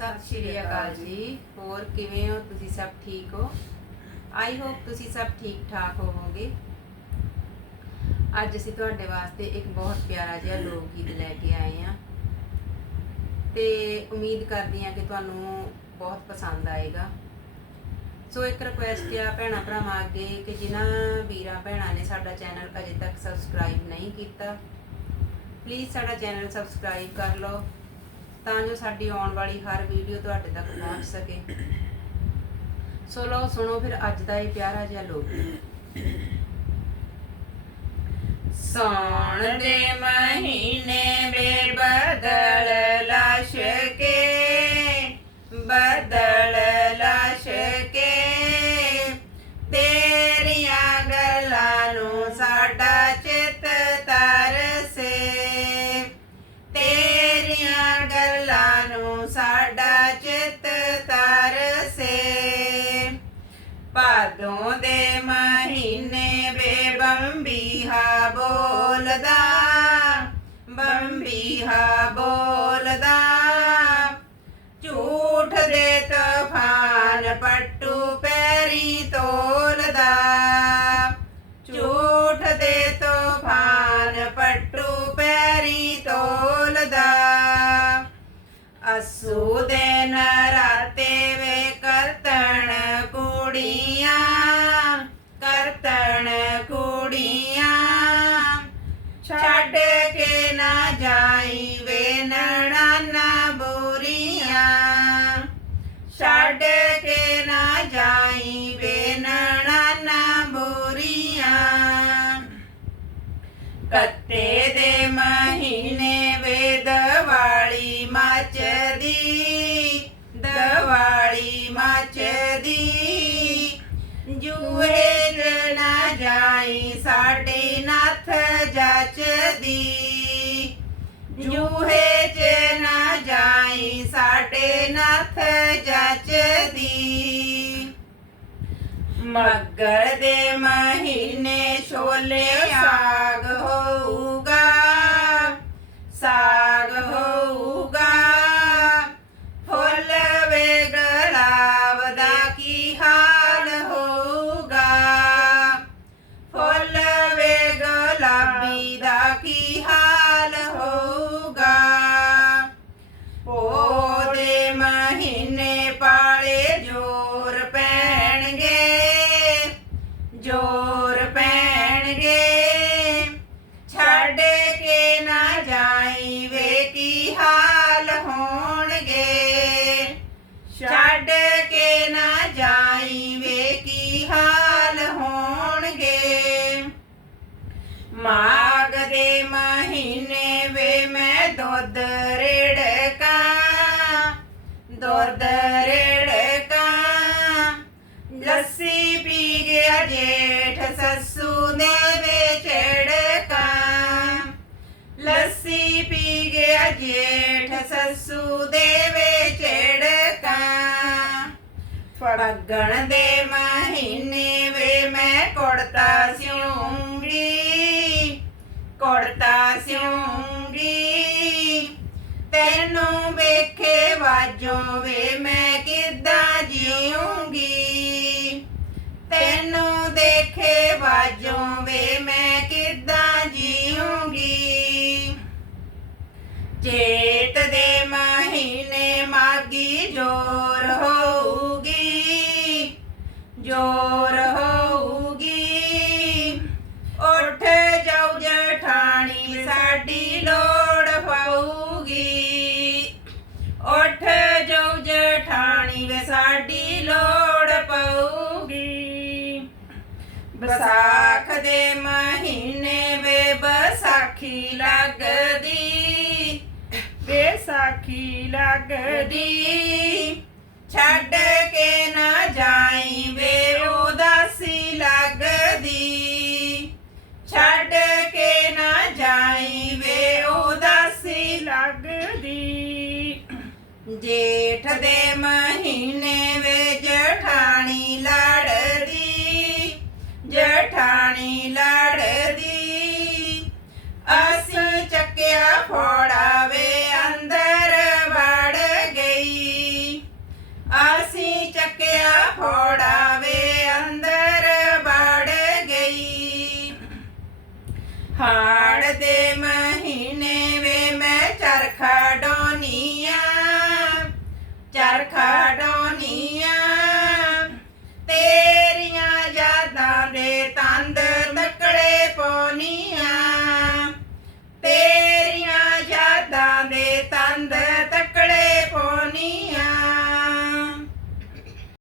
ਸਤਿ ਸ਼੍ਰੀ ਅਕਾਲ ਜੀ। ਹੋਰ ਕਿਵੇਂ ਹੋ? ਤੁਸੀਂ ਸਭ ਠੀਕ ਹੋ? ਆਈ ਹੋਪ ਤੁਸੀਂ ਸਭ ਠੀਕ ਠਾਕ ਹੋਵੋਗੇ। ਅੱਜ ਅਸੀਂ ਤੁਹਾਡੇ ਵਾਸਤੇ ਇੱਕ ਬਹੁਤ ਪਿਆਰਾ ਜਿਹਾ ਲੋਕ ਗੀਤ ਲੈ ਕੇ ਆਏ ਹਾਂ। ਤੇ ਉਮੀਦ ਕਰਦੀ ਹਾਂ ਕਿ ਤੁਹਾਨੂੰ ਬਹੁਤ ਪਸੰਦ ਆਏਗਾ। ਸੋ ਇੱਕ ਰਿਕੁਐਸਟ ਆ ਭੈਣਾ ਭਰਾਵਾਂ ਅੱਗੇ ਕਿ ਜਿਨ੍ਹਾਂ ਵੀਰਾਂ ਭੈਣਾਂ ਨੇ ਸਾਡਾ ਚੈਨਲ ਅਜੇ ਤੱਕ ਸਬਸਕ੍ਰਾਈਬ ਨਹੀਂ ਕੀਤਾ ਪਲੀਜ਼ ਸਾਡਾ ਚੈਨਲ ਸਬਸਕ੍ਰਾਈਬ ਕਰ ਲਓ। ਤਾਂ ਜੋ ਸਾਡੀ ਆਉਣ ਵਾਲੀ ਹਰ ਵੀਡੀਓ ਤੁਹਾਡੇ ਤੱਕ ਪਹੁੰਚ ਸਕੇ ਸੋ ਲਓ, ਸੁਣੋ ਫਿਰ ਅੱਜ ਦਾ ਇਹ ਪਿਆਰਾ ਜਿਹਾ ਲੋਕ ਗੀਤ। ਦੇ ਮਹੀਨੇ ਭਾਦੋਂ ਦੇ ਮਹੀਨੇ ਬੇ ਬੰਬੀਹਾ ਬੋਲਦਾ ਬੰਬੀਹਾ ਬੋਲਦਾ। ਝੂਠ ਦੇ ਤੂਫਾਨ ਪੱਟੂ ਪੈਰੀ ਤੋਲਦਾ, ਝੂਠ ਦੇ ਤੂਫਾਨ ਪੱਟੂ ਪੈਰੀ ਤੋਲਦਾ। ਅਸੂ ਦੇ ਕੱਤੇ ਦੇ ਮਹੀਨੇ ਵੇ ਦੀਵਾਲੀ ਮੱਚਦੀ ਦੀਵਾਲੀ ਮੱਚਦੀ। ਜੂਹੇ ਚ ਨਾ ਜਾਈ ਸਾਡੇ ਨੱਥ ਜੱਚਦੀ। ਜੂਹੇ ਚ ਨਾ ਜਾਈ ਸਾਡੇ ਨੱਥ ਜੱਚਦੀ। ਮੱਗਰ ਦੇ ਮਹੀਨੇ ਛੋਲੇ ਸਾਗ ਹੋ ਮਾਘ ਦੇ ਮਹੀਨੇ ਵੇ ਮੈਂ ਦੁੱਧ ਰੇੜਕਾ, ਦੁੱਧ ਰੇੜਕਾਂ। ਲੱਸੀ ਪੀ ਗਿਆ ਜੇਠ ਸੱਸੂ ਦੇ ਵੇ ਛੜਕਾਂ ਲੱਸੀ ਪੀ ਗਿਆ ਜੇਠ ਸੱਸੂ ਦੇ ਵੇ ਛੜਕਾਂ ਫੜਗਣ ਦੇ ਮਹੀਨੇ ਵੇ ਮੈਂ ਕੁੜਤਾ ਸਿਉਂ ਕੁੜਤਾ ਸਿਉਂਗੀ। ਤੈਨੂੰ ਵੇਖੇ ਵਾਜੋਂ ਵੇ ਮੈਂ ਕਿੱਦਾਂ ਜੀਉਂਗੀ ਤੈਨੂੰ ਦੇਖੇ ਵਾਜੋਂ ਵੇ ਮੈਂ ਕਿੱਦਾਂ ਜੀਉਂਗੀ ਜੇ ਜਠਾਣੀ ਸਾਡੀ ਲੋੜ ਪਊਗੀ। ਉੱਠ ਜੋ ਜਠਾਣੀ ਵੇ ਸਾਡੀ ਲੋੜ ਪਊਗੀ। ਬਸਾਖ ਦੇ ਮਹੀਨੇ ਵੇ ਬਸਾਖੀ ਲੱਗਦੀ। ਬੇਸਾਖੀ ਲੱਗਦੀ। ਲੱਗਦੀ ਜੇਠ ਦੇ ਮਹੀਨੇ ਵੇ ਜਠਾਣੀ ਲੜਦੀ। ਜਠਾਣੀ ਲੜਦੀ। ਅਸੀਂ ਚੱਕਿਆ ਫੋੜਾ ਵੇ ਅੰਦਰ ਵੜ ਗਈ। ਅਸੀਂ ਚੱਕਿਆ ਫੋੜਾ ਵੇ ਅੰਦਰ ਵੜ ਗਈ। ਹਾੜ ਵੇ ਮੈਂ ਚਰਖਾ ਡੋਨੀਆ ਚਰਖਾ